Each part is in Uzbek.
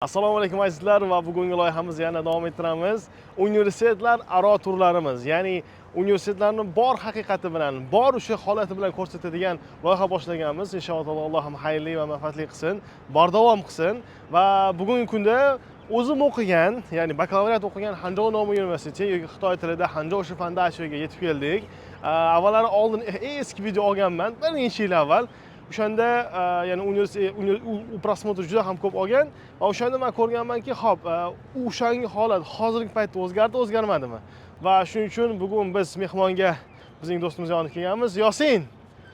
Assalomu alaykum azizlar va bugungi loyihamizni yana davom ettiramiz. Universitetlar aro turlarimiz, ya'ni universitetlarni bor haqiqati bilan, bor o'sha holati bilan ko'rsatadigan loyiha boshlaganmiz. Inshaalloh Alloh ham xayrli va manfaatli qilsin, bardavom qilsin va bugungi kunda o'zim o'qigan, ya'ni bakalavriat o'qigan Hanzhou Normal University yoki Xitoy tilida Hanzhou Shifandashiga yetib keldik. Avvallari oldin eski video olganman, bir necha yil avval. O'shanda ya'ni u prosmotr juda ham ko'p olgan va o'shanda men ko'rganmanki, xo'p, o'shangi holat hozirgi paytda o'zgarmadimi? Va shuning uchun bugun biz mehmonga bizning do'stimiz yoniga kelganmiz. Yosin.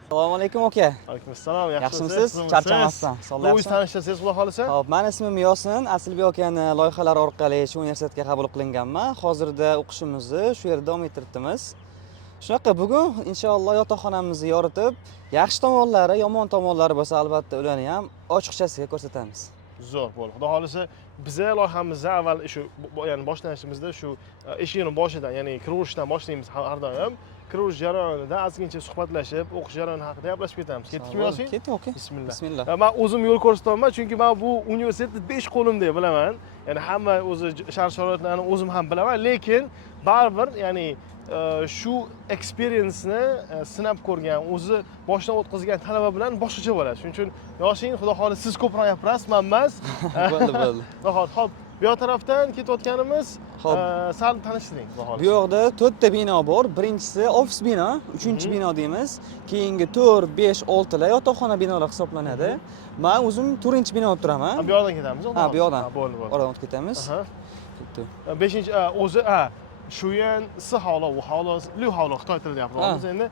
Assalomu alaykum aka. Alaykum assalom. Yaxshimisiz? Charchamasdan. O'zingiz tanishtirsangiz, xudo xolisa. Xo'p, men ismim Yosin. Aslbek akani loyihalari orqali shu universitetga qabul qilinganman. Hozirda o'qishimizni shu yerda davom ettiribmiz. Shunaqa bugun inshaalloh yotoqxonamizni yoritib, yaxshi tomonlari, yomon tomonlari bo'lsa, albatta ularni ham ochiqchasiga ko'rsatamiz. Zo'r bo'ldi. Xudo xolisa biza loyihamizni avval shu ya'ni boshlanishimizda shu eshikni boshidan, ya'ni kirishdan boshlaymiz har doim. Kirish jarayonida ozgincha suhbatlashib, o'qish jarayoni haqida gaplashib ketamiz. Ketdikmi Yosin? Ketdik, aka. Bismillah. Men o'zim yo'l ko'rsatyapman, chunki men bu universitetni 5 qo'limdek bilaman. Ya'ni hamma o'zi shart-sharoitlarni o'zim ham bilaman, lekin baribir, ya'ni shu experience-ni sinab ko'rgan, o'zi boshdan o'tkazgan talaba bilan boshqacha bo'ladi. Shuning uchun Yosin, xudo xolisa siz ko'proq gapirasiz, men emas. Bo'ldi. Xo'p, bu yoq tarafdan ketayotganimiz, sal tanishtiring, xudo xolisa. Bu yoqda 4 ta bino bor. Birinchisi ofis bino, 3-bino deymiz. Keyingi 4, 5, 6 lar yotoqxona binolar hisoblanadi. Men o'zim 4-binoda turaman. Bu yoqdan ketamiz, Ha, bu yoqdan. Bo'ldi. Oradan o'tib ketamiz. Ketdi. 5-chi o'zi shu yan si havlo, u havlo, lu havlo Xitoy tilida gapiramiz. Endi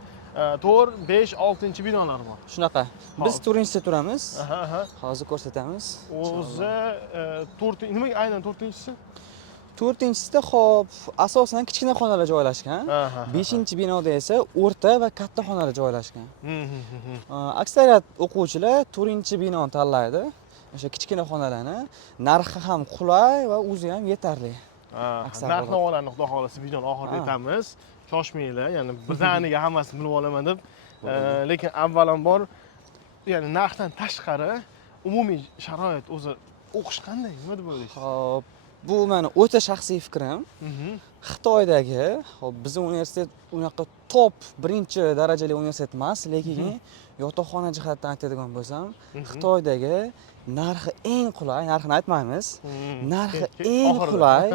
4, 5, 6-binolar bor. Shunaqa. Biz 4-da turamiz. Hozir ko'rsatamiz. O'zi 4, nimaga aynan 4-chisi? 4-chisida xo'p, asosan kichkina xonalar joylashgan. 5-binoda esa o'rta va katta xonalar joylashgan. Aksariyat o'quvchilar 4-binoni tanlaydi. O'sha kichkina xonalarni. Narxi ham qulay va o'zi ham yetarli. Narx-navolarni xudo xolisa videoni oxirida aytamiz. Shoshmanglar, ya'ni bizaniga hammasini bilib olaman deb. Lekin avvalambor, ya'ni narxdan tashqari umumiy sharoit o'zi o'qish qanday? Nima deb o'ylaysiz? Xo'p, bu meni o'ta shaxsiy fikrim. Xitoydagi, xo'p, bizning universitet unaqa top birinchi darajali universitet emas, lekin yotoqxona jihatdan aytadigan bo'lsam, Xitoydagi narxi eng qulay, narxini aytmaymiz. Narxi eng qulay,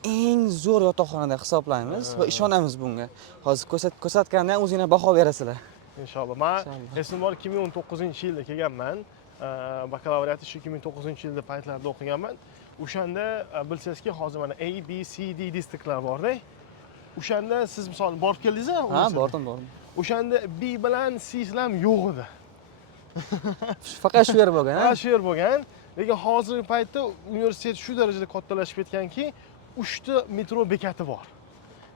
eng zo'r yotoqxona deb hisoblaymiz va ishonamiz bunga. Hozir ko'rsatgandan o'zingizlar baho berasizlar. Inshaalloh. Men esim bor, 2019-yilda kelganman. Bakalavriatni shu 2009-yilda paytlarda o'qiganman. O'shanda bilsangizki, hozir mana A, B, C, D distriktlar bor-da. O'shanda siz misol borib keldingizmi? Ha, bordim. O'shanda B bilan C ham yo'q edi. Faqat shu yer bo'lgan, ha? Shu yer bo'lgan. Lekin hozirgi paytda universitet shu darajada kattalashib ketganki, 3 ta metro bekati bor.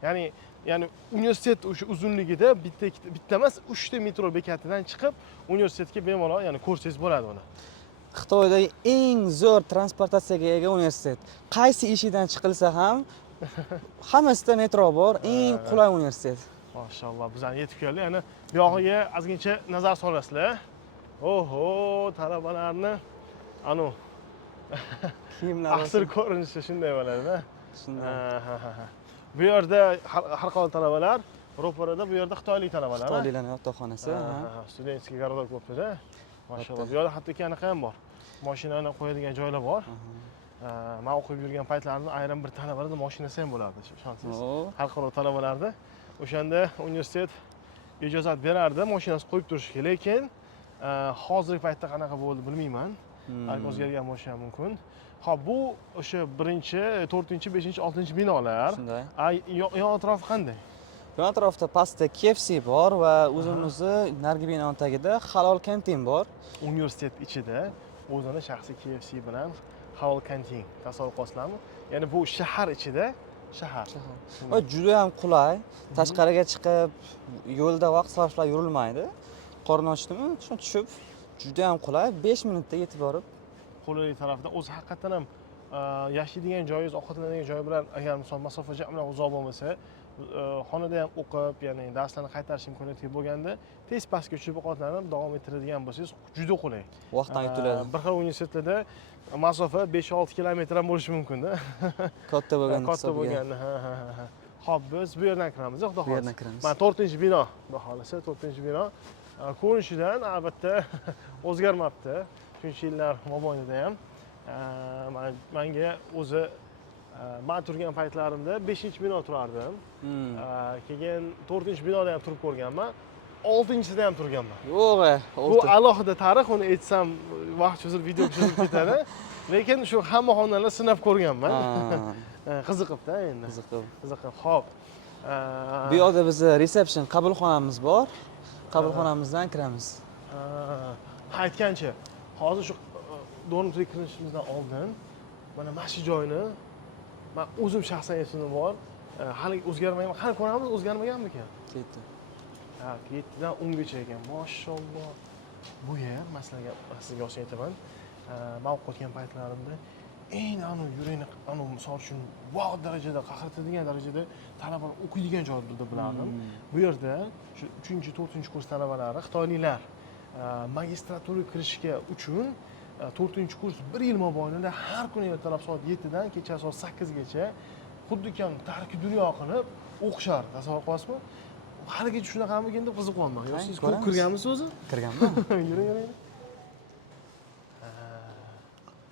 Ya'ni universitet o'sha uzunligida bitta emas, 3 ta metro bekatidan chiqib universitetga bemalol, ya'ni ko'rsangiz bo'ladi uni. Xitoydagi eng zo'r transportatsiyaga ega universitet. Qaysi eshikdan chiqilsa ham hammasida metro bor, eng qulay universitet. Mashalloh, bizlarga yetib keldi. Ya'ni bu yog'iga ozgincha nazar solasizlar. Oho, talabalarni kiyimlar asl ko'rinishi shunday bo'ladi-da. Shunday. Bu yerda har qanday talabalar, ro'parada bu yerda xitoylik talabalar. Xitoyliklarning yotoqxonasi. Studentskiy garodok bo'libdi-da. Mashalloh. Bu yerda hattoki anaqa ham bor. Mashinani qo'yadigan joylar bor. Men o'qib yurgan paytlarimda ayrim bir talabalarda mashinasi ham bo'lardi, ishonsangiz. Xalqaro talabalarda. O'shanda universitet ijozat berardi mashinasi qo'yib turishga, lekin hozirgi paytda qanaqa bo'ldi bilmayman. Balki o'zgargan bo'lishi ham mumkin. Xo'p, bu o'sha 4, 5, 6 binolar. Shunday. Yon atrofi qanday? Yon atrofda pastda KFC bor va o'zimizni narigi binoning tagida halol kantin bor. Universitet ichida o'zini shaxsiy KFC bilan halol kantin tasavvur qilasizlarmi? Ya'ni bu shahar ichida shahar. Va juda ham qulay. Tashqariga chiqib, yo'lda vaqt sarflab yurilmaydi. Qorni ochdimi? Shuni tushib, juda ham qulay. 5 minutda yetib borib, qulaylik tarafdan o'zi haqiqatan ham yashaydigan joyingiz, ovqatlanadigan joy bilan agar misol masofa jamlan uzoq bo'lmasa, xonada ham o'qib, ya'ni darslarni qaytarish imkoniyatiga bo'lganda tez pastga tushib ovqatlanib davom ettiradigan bo'lsangiz juda qulay. Vaqtdan yutiladi. Bir xil universitetlarda masofa 5-6 kilometr ham bo'lishi mumkin-da. Katta bo'lganda Katta bo'lganda. Ha. Xo'p, biz bu yerdan kiramiz, xudo Bu xohlasa. yerdan kiramiz. Mana 4-bino, xudo xohlasa, 4-bino. Ko'rinishidan albatta o'zgarmabdi. Shuncha yillar mobaynida ham. Menga o'zi men turgan paytlarimda 5-bino turardim. Keyin 4-binoda ham turib ko'rganman. 6-sida ham turganman. Yo'q, Bu alohida tarix, uni aytsam vaqt cho'zib video cho'zib ketadi. Lekin shu hamma xonalarni sinab ko'rganman. Qiziqibdi endi. Qiziqib. Xo'p. Bu yerda bizni reseption qabulxonamiz bor. Qabulxonamizdan kiramiz. Aytgancha, hozir shu dormitoriga kirishimizdan oldin mana shu joyni men o'zim shaxsan esimda bor. Hali o'zgarmagan. Qani ko'ramiz, o'zgarmaganmikan? Ketdi. 7dan 10gacha ekan. Mashalloh. Bu yer, masalan, sizga yoshini aytaman. Men o'qiyotgan paytlarimda eng yurakni misol uchun wow darajada qahratadigan darajada talabalar o'qiydigan joy deb bilardim. Bu yerda shu 3-4-kurs talabalari xitoyliklar magistraturaga kirishga uchun 4-kurs 1 yil mobaynida har kuni ertalab soat 7dan kecha soat 8gacha xuddi tarki dunyo qilib o'qishardi. Tasavvur qilasizmi? Haligacha shunaqamikin deb qiziqyapman. Yo, siz ko'p kirganmisiz o'zi? Kirganman. Yuring.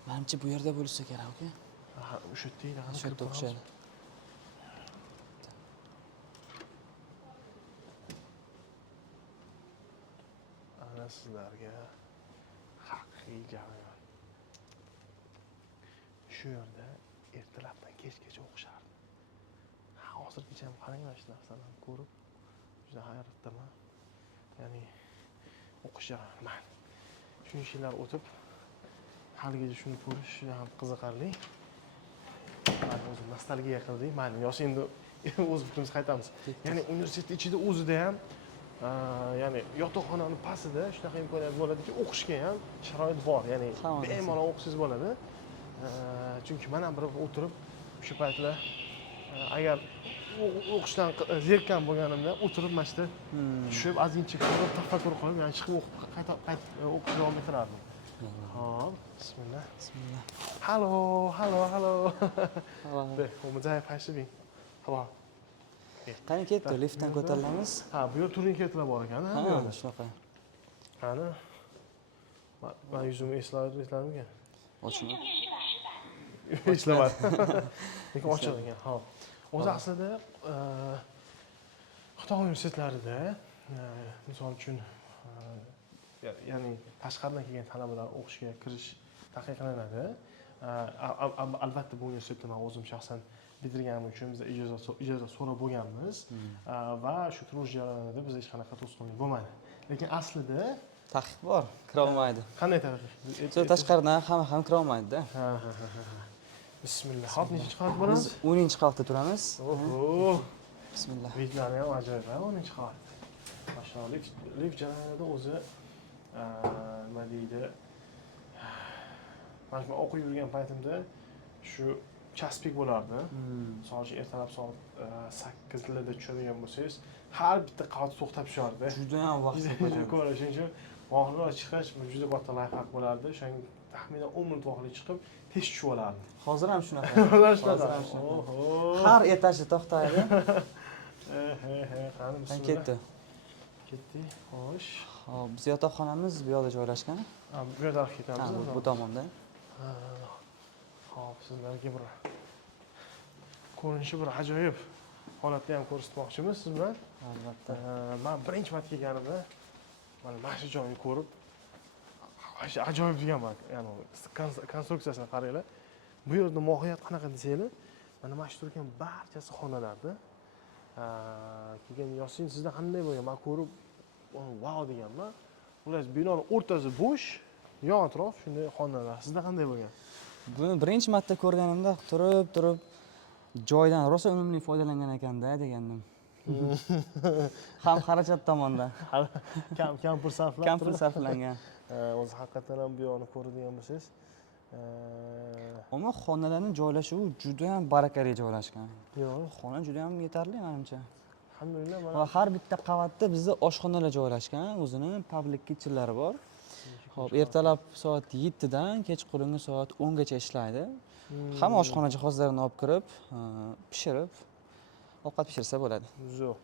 Menimcha bu yerda bo'lsa kerak, aka. Ha, o'sha yerda O'sha yerda o'xshaydi. Ana sizlarga haqiqiy jarayon. Shu yerda ertalabdan kechgacha o'qishardi. Hozirgacha ham qaranglar shu narsalarni ko'rib juda hayratdaman. Ya'ni o'qish jarayoni. Shuncha yillar o'tib haligacha shuni ko'rish juda ham qiziqarli. Mana o'zim nostalgiya qildik. Mana yosh endi o'z fikrimizni qaytamiz. Ya'ni universitet ichida o'zida ham ya'ni yotoqxonani pastida shunaqa imkoniyat bo'ladiki, o'qishga ham sharoit bor. Ya'ni bemalol o'qisangiz bo'ladi. Chunki men ham bir o'tirib o'sha paytlar agar o'qishdan zerikkan bo'lganimda o'tirib mana shu tushib ozgincha ko'rib tafakkur qilib, ya'ni chiqib o'qib davom ettirardim. Hop, bismillah. Hallo. 对，我们再拍视频，好不好？ Qani ketdi, liftdan ko'tarilamiz. Ha, bu yer turniketlar bor ekan, ha, bu yerda. Shunaqa. Qani? Men yuzimni esladimmi? Ochma. Eslamadi. Lekin ochiq ekan. Hop. O'zi aslida Xitoy universitetlarida misol uchun ya'ni tashqaridan kelgan talabalar o'qishga kirish taqiqlanadi. Albatta bu universitetni men o'zim shaxsan bitirganim uchun biz ijozat so'rab bo'lganmiz va shu turish jarayonida biz hech qanaqa to'sqinlik bo'lmadi. Lekin aslida Taqiq bor, kira olmaydi. qanday taqiq? Tashqaridan hamma ham kira olmaydi-da. Ha. Bismillah. Hop, nechinchi qavat bo'lamiz? Biz 10-qavatda turamiz. Oho. Bismillah. Liftlar ham ajoyib, ha, 10-qavat. Mashalloh, lift jarayonida o'zi nima deydi? Men o'qib yurgan paytimda shu chaspik bo'lardi. Misol uchun ertalab soat 8larda tushadigan bo'lsangiz, har bitta qavat to'xtab tushardi. Juda ham vaqt ko'ra, shuning uchun vaqtida chiqish juda katta layfhak bo'lardi. O'shanga taxminan 10 minut vaqtli chiqib, tez tushib olardi. Hozir ham shunaqa. Hozir ham shunaqa. Oho. Har etajda to'xtaydi. Qani, bismillah. Ketdi. Xo'sh. Hop, biz yotoqxonamiz bu yerda joylashgan. Bu yerda ketamiz. Bu tomonda. Hop, sizlarga bir ko'rinishi bir ajoyib holatda ham ko'rsatmoqchimiz siz bilan. Albatta. Men birinchi marta kelganimda mana shu joyni ko'rib ajoyib deganman. Ya'ni konstruksiyasini qaranglar. Bu yerda mohiyat qanaqa desanglar, mana shu turgan barchasi xonalarda. Keyin Yosin sizda qanday bo'lgan? Men ko'rib wow deganman. Xullas, binoning o'rtasi bo'sh, yon atrof shunday xonalar. Sizda qanday bo'lgan? Buni birinchi marta ko'rganimda turib joydan rosa unumli foydalangan ekanda degandim. Ham xarajat tomonda. Kam pul sarflab. Kam pul sarflangan. O'zi haqiqatan ham bu yoqni ko'radigan bo'lsangiz, Ammo xonalarning joylashuvi juda ham barakali joylashgan. Yo'q, Xona juda ham yetarli menimcha. alhamdulillah Va mana har bitta qavatda bizda oshxonalar joylashgan, o'zini public kitchenlari bor. Xo'p, ertalab soat 7 dan kechqurungi soat 10 gacha ishlaydi. Hamma oshxona jihozlarini olib kirib, pishirib, ovqat pishirsa bo'ladi. Zo'r.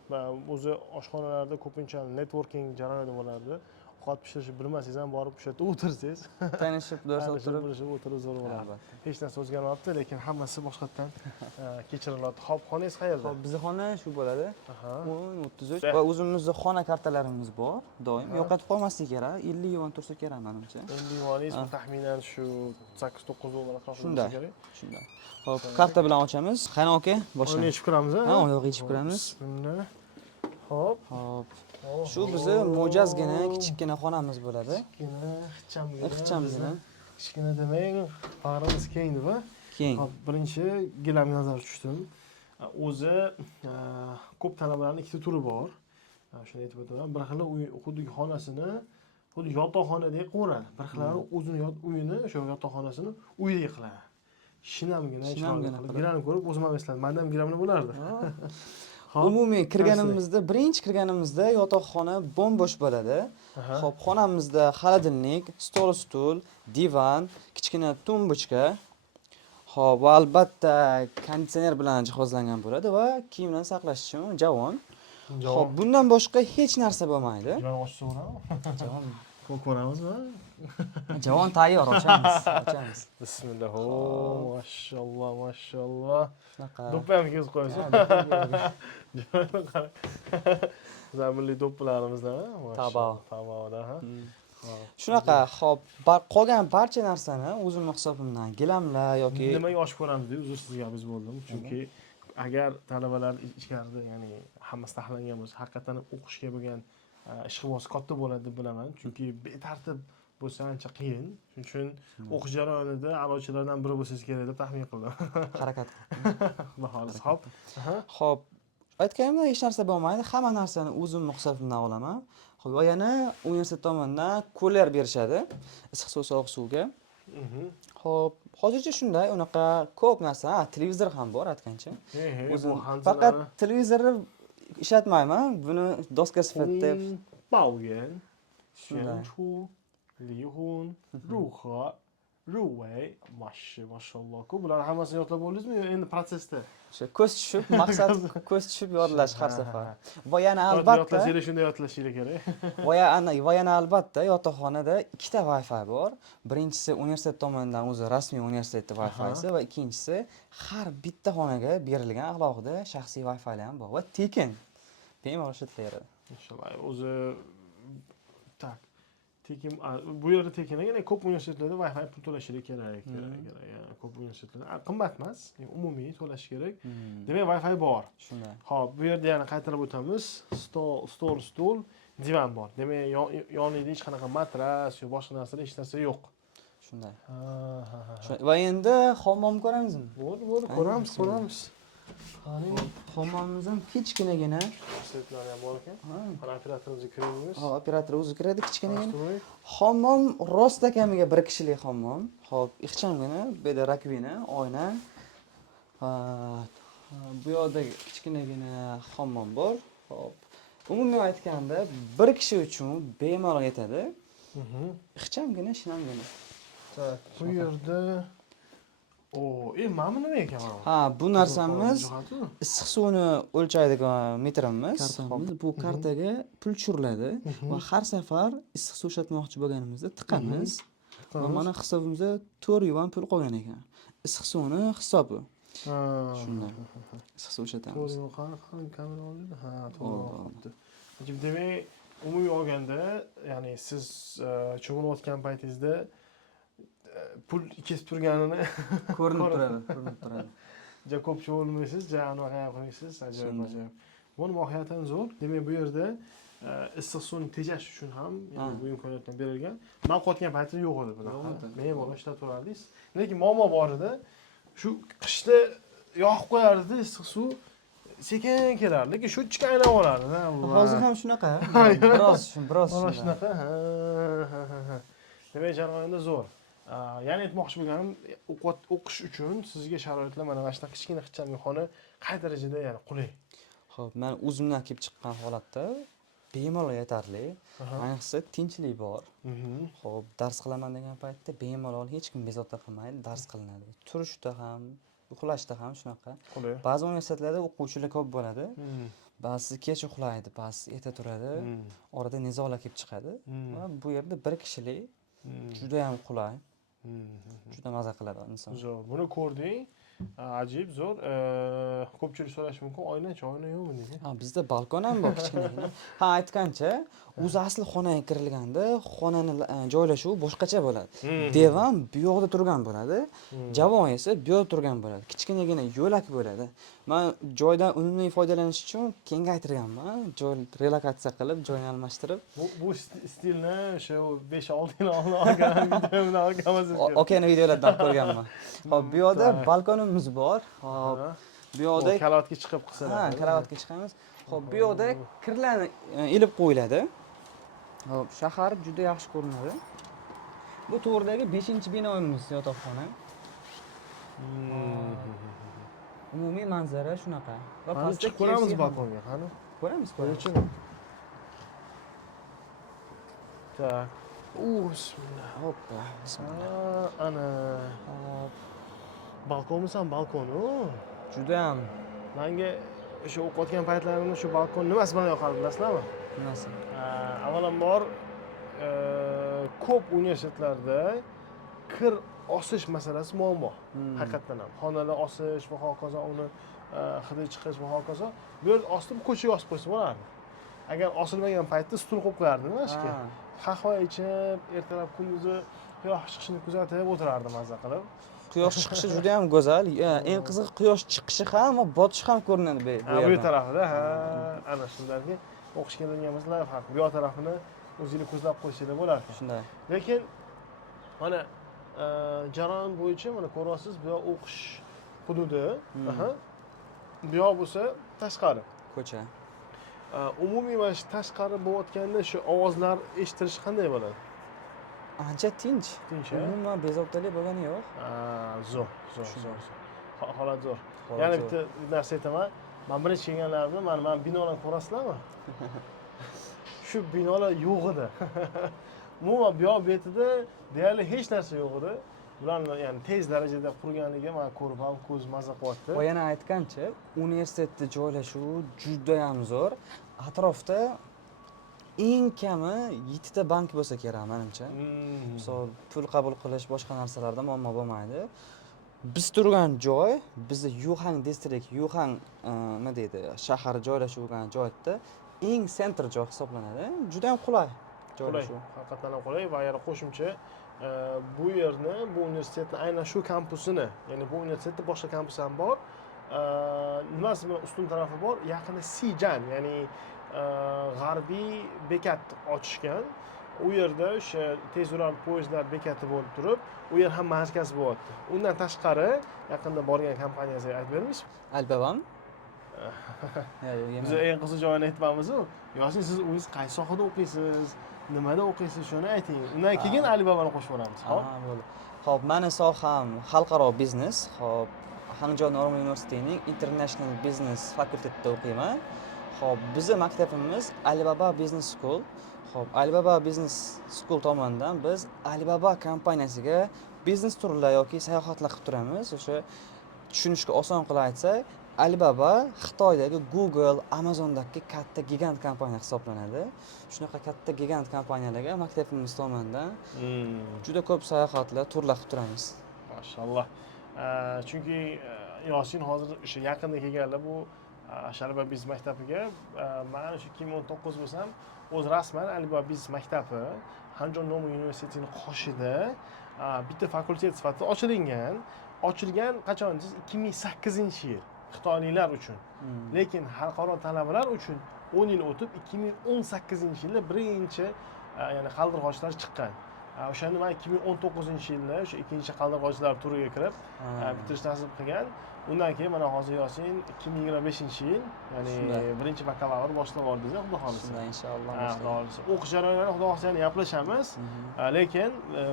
O'zi oshxonalarda ko'pincha networking jarayoni bo'lardi. Ovqat pishirishni bilmasangiz ham borib o'sha yerda o'tirsangiz, Tanishib, dars o'tirib, o'tirib zo'r bo'ladi. albatta. Hech narsa o'zgarmabdi, lekin hammasi boshqatdan kechiriladi. Xo'p, xonangiz qayerda? Xo'p, bizning xona shu bo'ladi. Aha. 10-33 va o'zimizning xona kartalarimiz bor. Doim yo'qotib qolmasligi kerak. 50 yuan tursa kerak menimcha. Endi yuvoningiz taxminan shu 8-9 dollar atrofida Shunday. bo'lsa kerak. Shunday. Xo'p, karta bilan ochamiz. Qani aka, Uni boshlaymiz. ichib ko'ramiz, Ha, oyoq ichib ko'ramiz. Bismillah. Xo'p. Xo'p. Shu bizni mo'jazgina kichikgina xonamiz bo'ladi. Kichkina, ixchamgina. Ixchamgina. Kichkina demang, bag'rimiz keng deb. Keyin Hop, birinchi gilamga nazar tushdim. O'zi ko'p talabalarning ikkita turi bor. Shuni aytib o'taman. Bir xili xuddi xonasini xuddi yotoqxonadek quradi. Bir xillari o'zini uyini, o'sha yotoqxonasini uydek qiladi. Shinamgina Shinamgina qilib. qilib. Gilamni ko'rib o'zim ham esladim. Menda ham gilamlar bo'lardi. Hop. umumiy birinchi kirganimizda yotoqxona bo'm-bo'sh bo'ladi. Aha. Xo'p, xonamizda xolodilnik, stol, stul, divan, kichkina tumbuchka. Xo'p, va albatta konditsioner bilan jihozlangan bo'ladi va kiyimlarni saqlash uchun javon. Xo'p, bundan boshqa hech narsa bo'lmaydi. Gilam ochsa bo'ladimi? Javon. Ko'ramizmi? Javon tayyor, ochamiz, ochamiz. Bismillah. O, mashalloh, mashalloh. Shunaqa. Do'ppi ham kiygizib qo'yasiz. Zaminli do'ppilarimizdan, Tabav. Tabavda, ha. Shunaqa, xo'p, qolgan barcha narsani o'zimning hisobimdan gilamlar yoki Nimaga ochib ko'ramiz deb uzr sizga gapingiz bo'ldim. Chunki agar talabalar ichkarida, ya'ni hammasi taxlangan bo'lsa, haqiqatan o'qishga bo'lgan ishqiboz katta bo'ladi deb bilaman. Chunki betartib bo'lsa ancha qiyin. Shuning uchun o'qish jarayonida a'lochilardan biri bo'lsangiz kerak deb taxmin qildim. harakat. Baholis. Hop. Xo'p, aytganimdek hech narsa bo'lmaydi. Hamma narsani o'zimning hisobimdan olaman. Xo'p, va yana universitet tomonidan kuler berishadi. Issiq suv, sovuq suvga. Xo'p, hozircha shunday, unaqa ko'p narsa, televizor ham bor aytgancha. O'zim faqat televizorni ishlatmayman. Buni doska sifatida Baugen, Shunday. 选出、离婚、如何、入围、mashallah. Ku bular hammasini yodlab bo'ldingizmi yo endi protsessda? o'sha ko'z tushib, maqsad ko'z tushib yodlash har safar. Va yana albatta, Yodlashingiz shunday yodlashingiz kerak. va yana albatta yotoqxonada ikkita Wi-Fi bor. Birinchisi universitet tomonidan o'zi rasmiy universitetning Wi-Fi'si va ikkinchisi har bitta xonaga berilgan alohida shaxsiy Wi-Fi'lar ham bor va tekin. Bemalol ishlataveradi. Inshaalloh. O'zi tak. Tekin bu yerda tekin, ya'ni ko'p universitetlarda Wi-Fi pul to'lashingiz kerak. Ya'ni ko'p universitetlarda qimmat emas, umumiy to'lash kerak. Demak, Wi-Fi bor. Shunday. Xo'p, bu yerda yana qaytarib o'tamiz. Stul, divan bor. Demak, yonida hech qanaqa matras yoki boshqa narsalar hech narsa yo'q. Shunday. Ha. Va endi hammom ko'ramizmi? Bo'ldi, ko'ramiz. Qani, Hammomimiz ham kichkinagina. setlar ham bor ekan. Mana operatorimizni kiravamiz. Ha, operator o'zi kiradi kichkinagina. Hammom rosta kamiga bir kishilik hammom. Xo'p, ixchamgina, bu yerda rakvina, oyna. Bu yoqda kichkinagina hammom bor. Xo'p. Umuman aytganda, bir kishi uchun bemalol yetadi. Ixchamgina, shinamgina. Tak, bu yerda mana nima ekan mana? Ha, bu narsamiz issiq suvni o'lchaydigan metrimiz. Bu kartaga pul tushiriladi va har safar issiq suv ishlatmoqchi bo'lganimizda tiqamiz. Va mana hisobimizda 4 yuan pul qolgan ekan. Issiq suvni hisobi. Shunday. Issiq suv ishlatamiz. Qani kamera oldida? Ha, to'g'ri. Demak, umumiy olganda, ya'ni siz cho'milayotgan paytingizda pul kesib turganini Ko'rinib turadi. Ja ko'p cho'milmaysiz, ja anaqa qilmaysiz, ajoyib. Buni mohiyatan zo'r. Demak, bu yerda issiq suvni tejash uchun ham bu imkoniyatlar berilgan. Man qotgan paytida yo'q edi bunaqa. Bemalol ishlatib turardingiz. Lekin muammo bor edi. Shu qishda yoqib qo'yardi issiq suv sekin kelardi, lekin shu ichga aylab olardi. Hozir ham shunaqa. Biroz shunaqa. Demak, jarayonda zo'r. Yana aytmoqchi bo'lganim, o'qish uchun sizga sharoitlar mana shunaqa kichkina ixchamli xona qay darajada yani qulay? Xo'p, men o'zimdan kelib chiqqan holatda bemalol yetarli. Ayniqsa tinchlik bor. Xo'p, dars qilaman degan paytda bemalol hech kim bezovta qilmaydi, dars qilinadi. Turishda ham, uxlashda ham shunaqa. Qulay. Ba'zi universitetlarda o'quvchilar ko'p bo'ladi. Ba'zisi kech uxlaydi, ba'zisi erta turadi. Orada nizolar kelib chiqadi. Va bu yerda bir kishilik juda ham qulay. Juda maza qiladi inson. Zo'r. Buni ko'rding. Ajib, zo'r. Ko'pchilik so'rashi mumkin, oynachi, oyna yo'qmi nega? Ha, bizda balkon ham bor kichkina. Ha, aytgancha, o'zi asli xonaga kirilganda xonani joylashuvi boshqacha bo'ladi. Divan bu yoqda turgan bo'ladi, javon esa bu yoqda turgan bo'ladi. Kichkinagina yo'lak bo'ladi. Men joydan unumli foydalanish uchun kengaytirganman. Joy relokatsiya qilib, joyni almashtirib. Bu stilni o'sha 5-6 yil oldin olgan videomdan olganmiz. Okani videolardan ko'rganman. Hop, bu yoqda balkonimiz bor. Hop, bu yoqda karavotga chiqib qilsalar. Ha, karavotga chiqamiz. Hop, bu yoqda kirlarni ilib qo'yiladi. Hop, shahar juda yaxshi ko'rinadi. Bu to'g'ridagi 5-binomiz yotoqxona. Umumiy manzara shunaqa. Va pastda ko'ramiz balkonga, qani. Ko'ramiz. Tak. Bismillah. Hoppa, bismillah. Ana. Hop, Balkonimiz ham balkonu. juda ham Menga o'sha o'qiyotgan paytlarimda shu balkon nimasi bilan yoqardi, bilasizlarmi? nimasi? Avvalambor ko'p universitetlarda kir osish masalasi muammo. Haqiqatan ham. Xonalar osish va hokazo, uni hidi chiqish va hokazo. Bu yer ostida ko'chaga osib qo'ysa bo'lardi. Agar osilmagan paytda stul qo'yib qo'yardim mashqa. Qahva ichib, ertalab kunduzi quyosh chiqishini kuzatib o'tirardim maza qilib. Quyosh chiqishi juda ham go'zal. Eng qizig'i quyosh chiqishi ham va botishi ham ko'rinadi bu Bu yerdan. tarafida, ana shundanki o'qishga kelganimiz lavha. Bu yoq tarafini o'zingiz ko'zlab qo'yishinglar bo'lar ekan. Shunday. Lekin mana jarayon bo'yicha mana ko'ryapsiz, bu yoq o'qish hududi, bu yoq bo'lsa tashqari. Ko'cha. Umumiy mana shu tashqari bo'layotganda shu ovozlar eshitilish qanday bo'ladi? Ancha tinch. Tinch, Umuman bezovtalik bo'lgani yo'q. Zo'r. Holat zo'r. Yana bitta narsa aytaman. Men birinchi kelganlarimda mana binolarni ko'rasizlarmi? Shu binolar yo'q edi. Umuman bu yoq betida deyarli hech narsa yo'q edi. Bularni ya'ni tez darajada qurganligi men ko'rib ham ko'z maza qilyapti. Va yana aytgancha, universitetda joylashuvi juda ham zo'r. Atrofda eng kami 7 ta bank bo'lsa kerak menimcha. Misol pul qabul qilish, boshqa narsalarda muammo bo'lmaydi. Biz turgan joy, bizda Yuhan distrikt, Yuhan nima deydi, shahar joylashgan joyda eng sentr joy hisoblanadi. Juda ham qulay joylashuv. Haqiqatan ham qulay va yana qo'shimcha bu yerni, bu universitetni aynan shu kampusini, ya'ni bu universitetda boshqa kampus ham bor. Nimasi bilan ustun tarafi bor? Yaqinda Sijan, ya'ni g'arbiy bekat ochishgan. U yerda o'sha tezyurar poyezdlar bekati bo'lib turib, u yer ham markaz bo'lyapti. Undan tashqari yaqinda borgan kompaniyasiga aytib beramiz. Alibaba? Biz eng qiziq joyini aytamiz-ku. Yoki siz o'zingiz qaysi sohada o'qiysiz, nimada o'qiysiz, shuni ayting. Undan keyin Alibabani qo'shib olamiz. Xo'p. Bo'ldi. Xo'p, meni soham xalqaro biznes. Xo'p, Hangzhou Normal universitetining International Business fakultetida o'qiyman. Xo'p, bizning maktabimiz Alibaba Business School. Xo'p, Alibaba Business School tomonidan biz Alibaba kompaniyasiga biznes turlar yoki sayohatlar qilib turamiz. O'sha tushunishga oson qilib aytsak, Alibaba Xitoydagi Google, Amazondagi katta gigant kompaniya hisoblanadi. Shunaqa katta gigant kompaniyalarga maktabimiz tomonidan juda ko'p sayohatlar, turlar qilib turamiz. Mashalloh. Chunki Yosin hozir o'sha yaqinda kelganlar bu Alibaba Biz maktabiga, men o'sha 2019 bo'lsam, o'z rasman Alibaba Biz maktabi Hangzhou Normal universitetining qoshida bitta fakultet sifatida ochilgan. Ochilgan qachon? 2008-yil. Xitoyliklar uchun. Lekin xalqaro talabalar uchun 10 yil o'tib 2018-yilda birinchi ya'ni qaldirg'ochlar chiqqan. O'shanda men 2019-yilda o'sha ikkinchi qaldirg'ochlar turiga kirib bitirish nasib qilgan. Undan keyin mana hozir Yosin 2025-yil, ya'ni Shunday. birinchi bakalavr boshlab oldik, xudo xolisa. Shunday inshaalloh Xudo boshlaymiz. xolisa. O'qish jarayonida xudo xolisa yana gaplashamiz. Lekin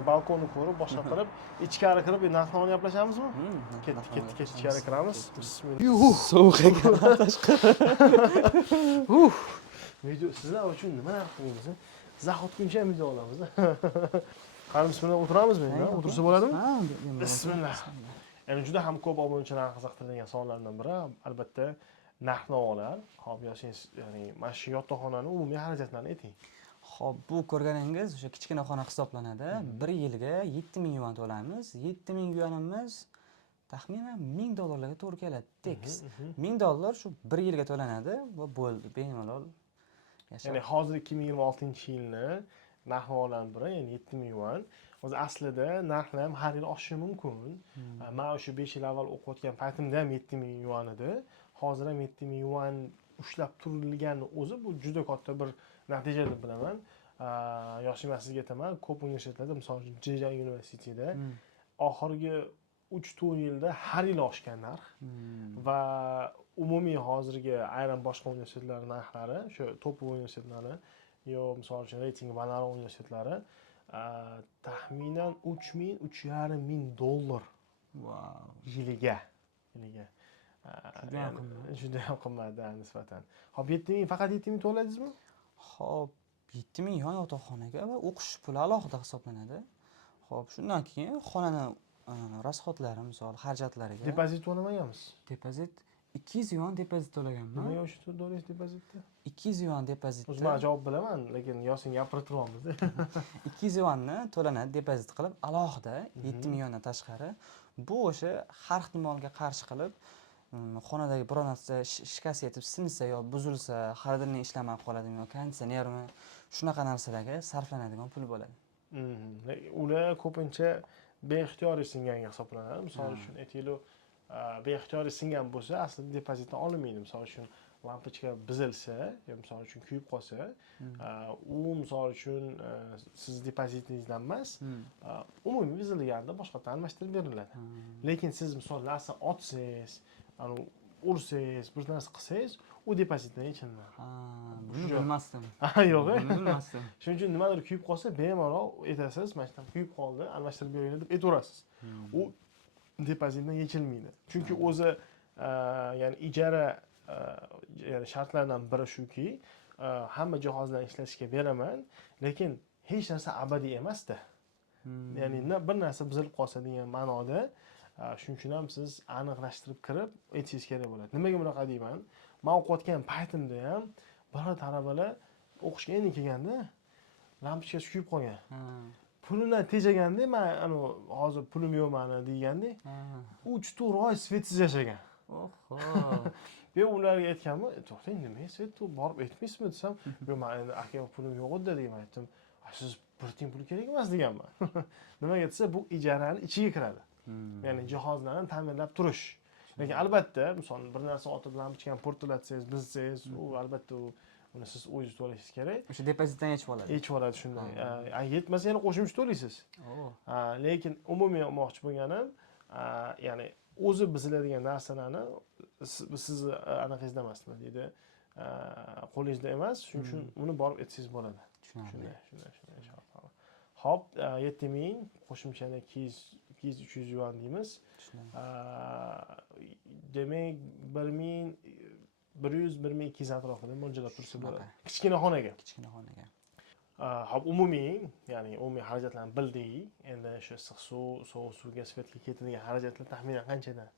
balkonni ko'rib, boshqa qilib, ichkari kirib narx-navoni gaplashamizmi? Ketdik, ichkari kiramiz. Bismillah. Sovuq ekan tashqari. Video sizlar uchun nima narx qilamiz? Zahotguncha ham video olamiz. Qani bismillah o'tiramizmi? O'tirsa bo'ladimi? Ha, Bismillah. Ya'ni juda ham ko'p obunachilarni qiziqtiradigan savollardan biri albatta narx-navolar. Hop, Yosin, ya'ni mana shu yotoqxonani umumiy xarajatlarini ayting. Xo'p, bu ko'rganingiz o'sha kichkina xona hisoblanadi. 1 yilga 7000 yuan to'laymiz. 7000 yuanimiz taxminan $1000 ga to'g'ri keladi. Tax. $1000 shu 1 yilga to'lanadi va bo'ldi, bemalol yashab. Ya'ni hozir 2026-yilni narx-navolardan biri, ya'ni 7000 yuan. O'zi aslida narxlar ham har yil oshishi mumkin. Men o'sha 5 yil avval o'qiyotgan paytimda ham 7000 yuan edi. Hozir ham 7000 yuan ushlab turilgani o'zi bu juda katta bir natija deb bilaman. Yoshim, sizga aytaman, ko'p universitetlarda, misol uchun Zhejiang universitetida oxirgi 3-4 yilda har yil oshgan narx va umumiy hozirgi ayrim boshqa universitetlar narxlari, o'sha top universitetlari yo misol uchun reyting balandroq universitetlari taxminan $3000-3,500 Wow. yiliga. Juda ham qimmat nisbatan. Hop, 7000 faqat 7000 to'ladingizmi? Xo'p, 7000 yuan yotoqxonaga va o'qish puli alohida hisoblanadi. Xo'p, shundan keyin xonani rasxodlari, misol xarajatlariga Depozit to'lamaganmiz. depozit 200 yuan depozit to'laganman. Nimaga o'sha to'laysiz depozitni? 200 yuan depozitni. O'zi men javob bilaman, lekin Yosin gapirib turyapmiz. 200 yuanni to'lanadi depozit qilib, alohida 7000 yuandan tashqari bu o'sha har ehtimolga qarshi qilib xonadagi biror narsa shikast yetib sinsa yo buzilsa, xaridorning ishlamay qoladimi yo konditsionermi, shunaqa narsalarga sarflanadigan pul bo'ladi. Ular ko'pincha beixtiyoriy singanga hisoblanadi. Misol uchun aytaylik, beixtiyoriy singan bo'lsa, aslida depozitdan olinmaydi. Misol uchun lampochka buzilsa, yo misol uchun kuyib qolsa, u misol uchun siz depozitingizdan emas, umumiy buzilganda boshqadan almashtirib beriladi. Lekin siz misol narsa otsangiz, ursangiz, bir narsa qilsangiz, u depozitdan yechiladi. Buni bilmasdim. Yo'q. Buni bilmasdim. Shuning uchun nimadir kuyib qolsa, bemalol aytasiz, mana shunday kuyib qoldi, almashtirib beringlar deb aytaverasiz. U depozitdan yechilmaydi. Chunki o'zi ya'ni ijara ya'ni shartlaridan biri shuki, hamma jihozlarni ishlashga beraman, lekin hech narsa abadiy emas-da. Ya'ni bir narsa buzilib qolsa degan ma'noda, shuning uchun ham siz aniqlashtirib kirib aytishingiz kerak bo'ladi. Nimaga bunaqa deyman? Men o'qiyotgan paytimda ham bir talabalar o'qishga endi kelganda lampochkasi kuyib qolgan. Pulidan tejaganda, men hozir pulim yo'q meni deganda, 3-4 oy svetsiz yashagan. Oho. Men ularga aytganman, "To'xtang, nima svet borib aytmaysizmi?" desam, "Yo'q, men endi aka pulim yo'q edi" degan aytdim. "Siz bir tiyin pul kerak emas" deganman. Nimaga desa, bu ijarani ichiga kiradi. Ya'ni jihozlarni ta'minlab turish. Lekin albatta, misol bir narsa otib lampochkani portlatsangiz, buzsangiz, u albatta uni siz o'zingiz to'lashingiz kerak. O'sha depozitdan yechib oladi. Yechib oladi shunday. Yetmasa yana qo'shimcha to'laysiz. Lekin umumiy olmoqchi bo'lganim, ya'ni o'zi buziladigan narsalarni sizni anaqangizda emasmi deydi, qo'lingizda emas, shuning uchun uni borib aytsangiz bo'ladi. Shunday inshaalloh. Hop, 7000 qo'shimchani 200-300 yuan deymiz. Demak 1100-1200 atrofida mo'ljallab tursa bo'ladi. Kichkina xonaga. Hop, umumiy xarajatlarni bildik. Endi o'sha issiq suv, sovuq suvga, svetga ketadigan xarajatlar taxminan qanchadan?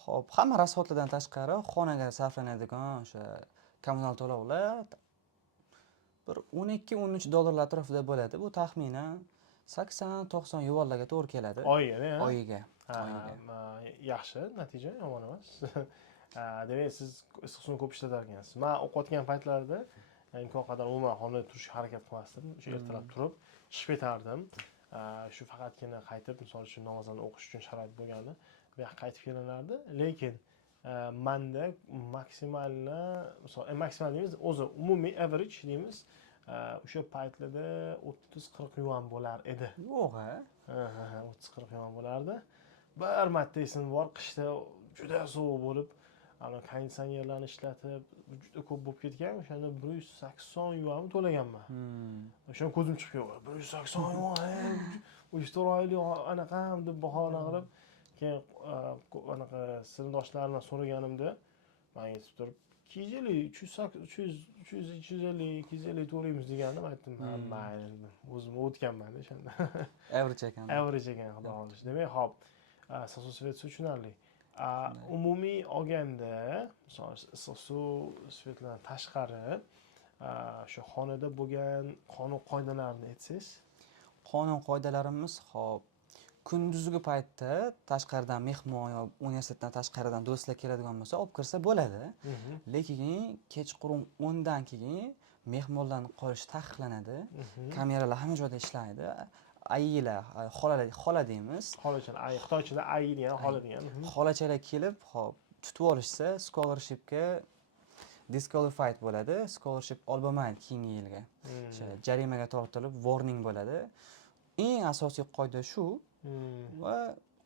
Xo'p, hamma rasxodlardan tashqari xonaga sarflanadigan o'sha kommunal to'lovlar bir 12-13 dollar atrofida bo'ladi. Bu taxminan 80-90 yuvollarga to'g'ri keladi. Oyiga. Yaxshi, natija yomon emas. Demak, siz issiq suvni ko'p ishlatar ekansiz. Men o'qiyotgan paytlarda imkon qadar umuman xonada turishga harakat qilmasdim. O'sha ertalab turib, chiqib ketardim. Shu faqatgina qaytib, misol uchun namozlarni o'qish uchun sharoit bo'lganda, bu yoqqa qaytib kelalardi. Lekin menda maksimal deymiz, o'zi umumiy average deymiz, O'sha paytlarda 30-40 yuan bo'lar edi. Yo'q, a? Ha, 30-40 yuan bo'lardi. Bir marta esim bor, qishda juda sovuq bo'lib, konditsionerlarni ishlatib, juda ko'p bo'lib ketgan. O'shanda 180 yuan to'laganman. O'shanda ko'zim chiqib ketdi. 180 yuan, 3-4 oylik anaqam deb bahona qilib, keyin anaqa sinfdoshlarimdan so'raganimda, men aytib turib 250, 250 to'laymiz degandim, aytdim, ha, mayli dedim. O'zim o'tganman-da o'shanda. Average ekan. Average ekan, xudo xohlash. Demak, hop, issiq suv sveti tushunarli. Umumiy olganda, misol issiq suv svetidan tashqari, o'sha xonada bo'lgan qonun-qoidalarni aytsangiz. Qonun qoidalarimiz hop kunduzgi paytda tashqaridan mehmon yo universitetdan tashqaridan do'stlar keladigan bo'lsa olib kirsa bo'ladi. Lekin kechqurun 10 dan keyin mehmonlarni qolish taqiqlanadi. Kameralar hamma joyda ishlaydi. Aylar, xola deymiz. Xolachalar, xitoychada ay degan xola degan. Xolachalar kelib, hop, tutib olishsa, scholarshipga disqualified bo'ladi. Scholarship olmaydi keyingi yilga. O'sha jarimaga tortilib, warning bo'ladi. Eng asosiy qoida shu va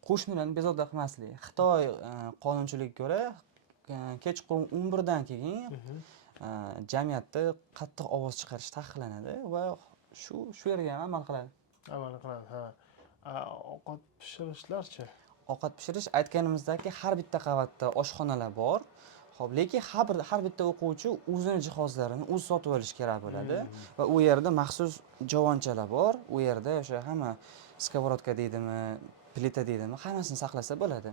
qo'shnilarni bezovta qilmaslik. Xitoy qonunchiligiga ko'ra kechqurun 11 dan keyin jamiyatda qattiq ovoz chiqarish taqiqlanadi va shu yerga ham amal qiladi. Amal qiladi, ha. Ovqat pishirishlarchi? Ovqat pishirish aytganimizdagi har bitta qavatda oshxonalar bor. Xo'p, lekin har bitta o'quvchi o'zini jihozlarini o'zi sotib olishi kerak bo'ladi va u yerda maxsus javonchalar bor. U yerda o'sha hamma skоворodka deydimi, plita deydimi, hammasini saqlasa bo'ladi.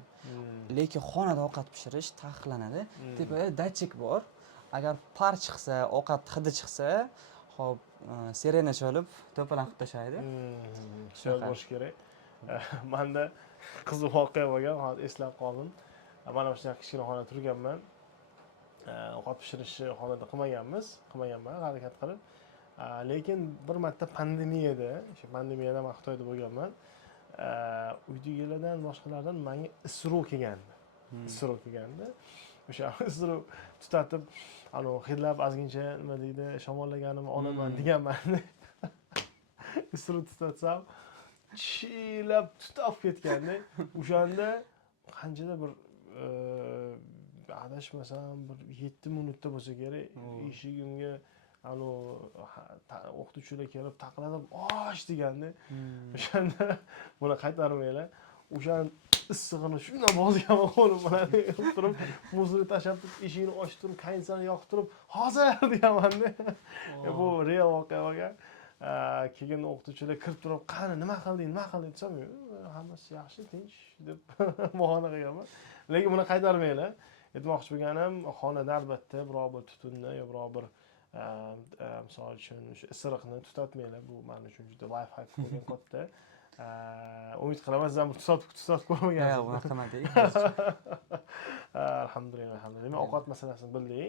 Lekin xonada ovqat pishirish taqiqlanadi. Tepada datchik bor. Agar par chiqsa, ovqat hidi chiqsa, hop, sirena chalib, to'palan qilib tashlaydi. Shunaqa bo'lishi kerak. Menda qiziq voqea bo'lgan, hozir eslab qoldim. Mana shunaqa kichkina xonada turganman. Ovqat pishirishni xonada qilmaganman, harakat qilib. Lekin bir marta pandemiyada, o'sha pandemiyada men Xitoyda bo'lganman. Uydagilardan boshqalardan menga isrov kelgandi. O'sha isrov tutatib, hidlab ozgincha nima deydi, shamollaganimni olaman deganman. Isrov tutatsam, chilab tutab ketganda, o'shanda qanchada bir adashmasam bir 7 minutda bo'lsa kerak, eshigimga o'qituvchilar kelib taqlatib, "Osh!" deganda, o'shanda buni qaytarmaylar. O'shani issig'ini shundan bosganman qo'lim bilan turib, muzni tashlab eshikni ochib turib, konditsionerni yoqib turib, "Hozir!" deganman-da. Bu real voqea bo'lgan. Keyin o'qituvchilar kirib turib, "Qani, nima qilding desam, hammasi yaxshi, tinch" deb bahona qilganman. Lekin buni qaytarmaylar. Aytmoqchi bo'lganim, xonada albatta biror bir tutunni yo biror bir misol uchun o'sha isiriqni tutatmaylar. Bu men uchun juda life hack bo'lgan katta. Umid qilaman siz ham tutatib ko'rmagansiz. Yo'q, unaqa qilmadik. Alhamdulillah. Demak, ovqat masalasini bildik.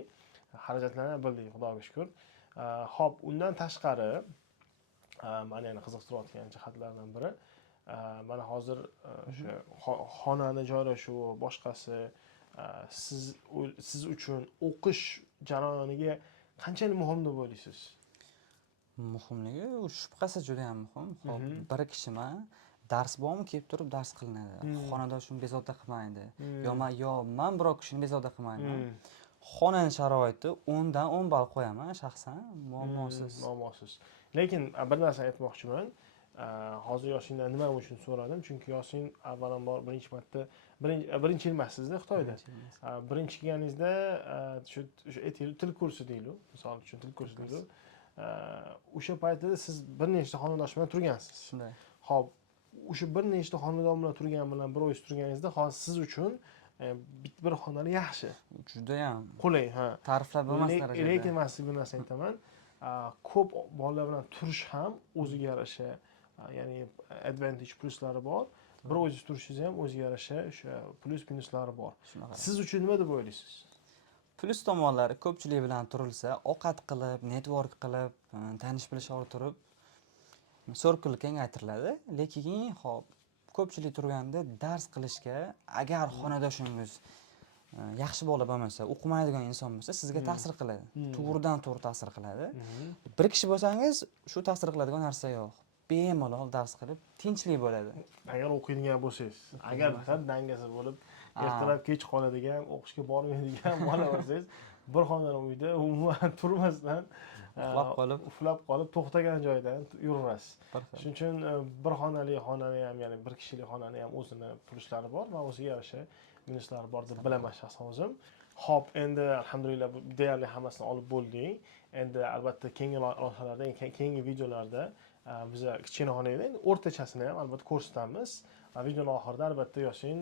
Xarajatlarni bildik, Xudoga shukr. Xo'p, undan tashqari meni yana qiziqtirayotgan jihatlardan biri, mana hozir o'sha xonani joylashuvi, boshqasi siz uchun o'qish jarayoniga qanchalik muhim deb o'ylaysiz? Muhimligi shubhasiz juda ham muhim. Xo'p, bir kishima dars bormi, kelib turib dars qilinadi. Xonadoshim bezovta qilmaydi. Yo men biror kishini bezovta qilmayman. Xonaning sharoiti 10 dan 10 ball qo'yaman shaxsan, muammosiz. Lekin bir narsa aytmoqchiman. Hozir Yosindan nima uchun so'radim? Chunki Yosin avvalambor birinchi yil emassizda Xitoyda. Birinchi kelganingizda shu til kursi deydi, misol uchun til kursi deydi. O'sha paytda siz bir nechta xonadon bilan turgansiz. Shunday. Xo'p, o'sha bir nechta xonadon bilan turgan bilan bir oy turganingizda hozir siz uchun bir xonali yaxshi. Juda ham qulay, ha. Ta'riflab bo'lmas darajada. Lekin men sizga bir narsa aytaman. Ko'p bolalar bilan turish ham o'ziga yarasha, ya'ni advantage pluslari bor. Bir o'zingiz turishingiz ham o'ziga yarasha o'sha plus minuslari bor. Siz uchun nima deb o'ylaysiz? Plus tomonlari ko'pchilik bilan turilsa, ovqat qilib, network qilib, tanish bilish orttirib, circle kengaytiriladi. Lekin hop, ko'pchilik turganda dars qilishga agar xonadoshingiz yaxshi bola bo'lmasa, o'qimaydigan inson bo'lsa, sizga ta'sir qiladi. To'g'ridan to'g'ri ta'sir qiladi. Bir kishi bo'lsangiz, shu ta'sir qiladigan narsa yo'q. Bemalol dars qilib, tinchlik bo'ladi. Agar o'qiydigan bo'lsangiz, agar dangasa bo'lib, ertalab kech qoladigan, o'qishga bormaydigan bola bo'lsangiz, bir xonali uyda umuman turmasdan uxlab qolib, to'xtagan joydan yuraverasiz. Shuning uchun bir xonali xonani ham, ya'ni bir kishilik xonani ham o'zini plushlari bor va o'ziga yarasha minuslari bor deb bilaman shaxsan o'zim. Xo'p, endi alhamdulillah deyarli hammasini olib bo'ldik. Endi albatta keyingi loyihalarda, keyingi videolarda biz kichkina xonada endi o'rtachasini ham albatta ko'rsatamiz. Va videoning oxirida albatta Yosin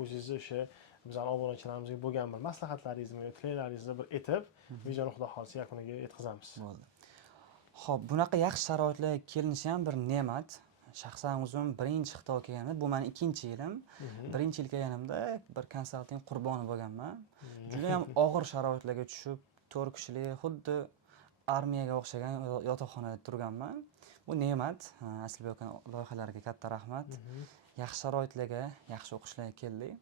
o'zingizni o'sha bizning obunachilarimizga bo'lgan bir maslahatlaringizni, tilaklaringizni bir aytib, videoni xudo xolisa yakuniga yetkazamiz. Bo'ldi. Xo'p, bunaqa yaxshi sharoitlarga kelinishi ham bir ne'mat. Shaxsan o'zim birinchi Xitoyga kelganimda, bu meni ikkinchi yilim. Birinchi yil kelganimda bir konsalting qurboni bo'lganman. Juda ham og'ir sharoitlarga tushib, 4 kishilik xuddi armiyaga o'xshagan yotoqxonada turganman. Bu ne'mat. Aslibek aka loyihalariga katta rahmat. Yaxshi sharoitlarga, yaxshi o'qishlarga keldik.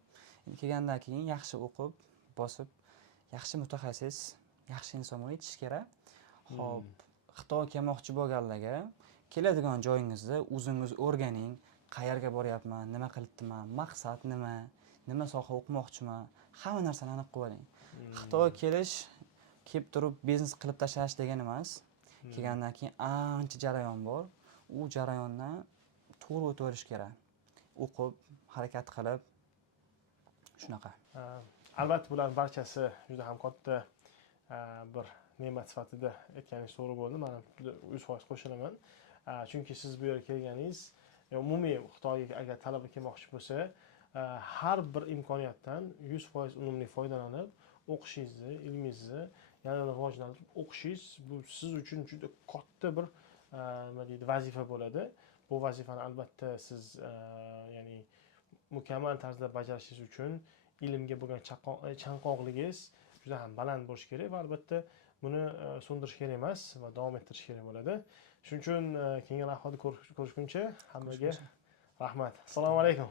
Endi kelgandan keyin yaxshi o'qib, bosib, yaxshi mutaxassis, yaxshi inson bo'lib yetish kerak. Xo'p, Xitoyga kelmoqchi bo'lganlarga keladigan joyingizni o'zingiz o'rganing, qayerga boryapman, nima qilibman, maqsad nima, nima soha o'qimoqchiman, hamma narsani aniq qilib oling. Xitoyga kelish kelib turib biznes qilib tashlash degan emas. Kelgandan keyin ancha jarayon bor. U jarayondan to'g'ri o'tib olish kerak. O'qib, harakat qilib shunaqa. Albatta bular barchasi juda ham katta bir ne'mat sifatida aytganingiz to'g'ri bo'ldi. Men 100% qo'shilaman. Chunki siz bu yerga kelganingiz, umumiy Xitoyga agar talaba kelmoqchi bo'lsa, har bir imkoniyatdan 100% unumli foydalanib, o'qishingizni, ilmingizni yanada rivojlantirib o'qishingiz bu siz uchun juda katta bir nima deydi, vazifa bo'ladi. Bu vazifani albatta siz ya'ni mukammal tarzda bajarishingiz uchun ilmga bo'lgan chanqoqligingiz juda ham baland bo'lishi kerak va albatta buni so'ndirish kerak emas va davom ettirish kerak bo'ladi. Shuning uchun keyingi lavhada ko'rishguncha hammaga rahmat. Assalomu alaykum.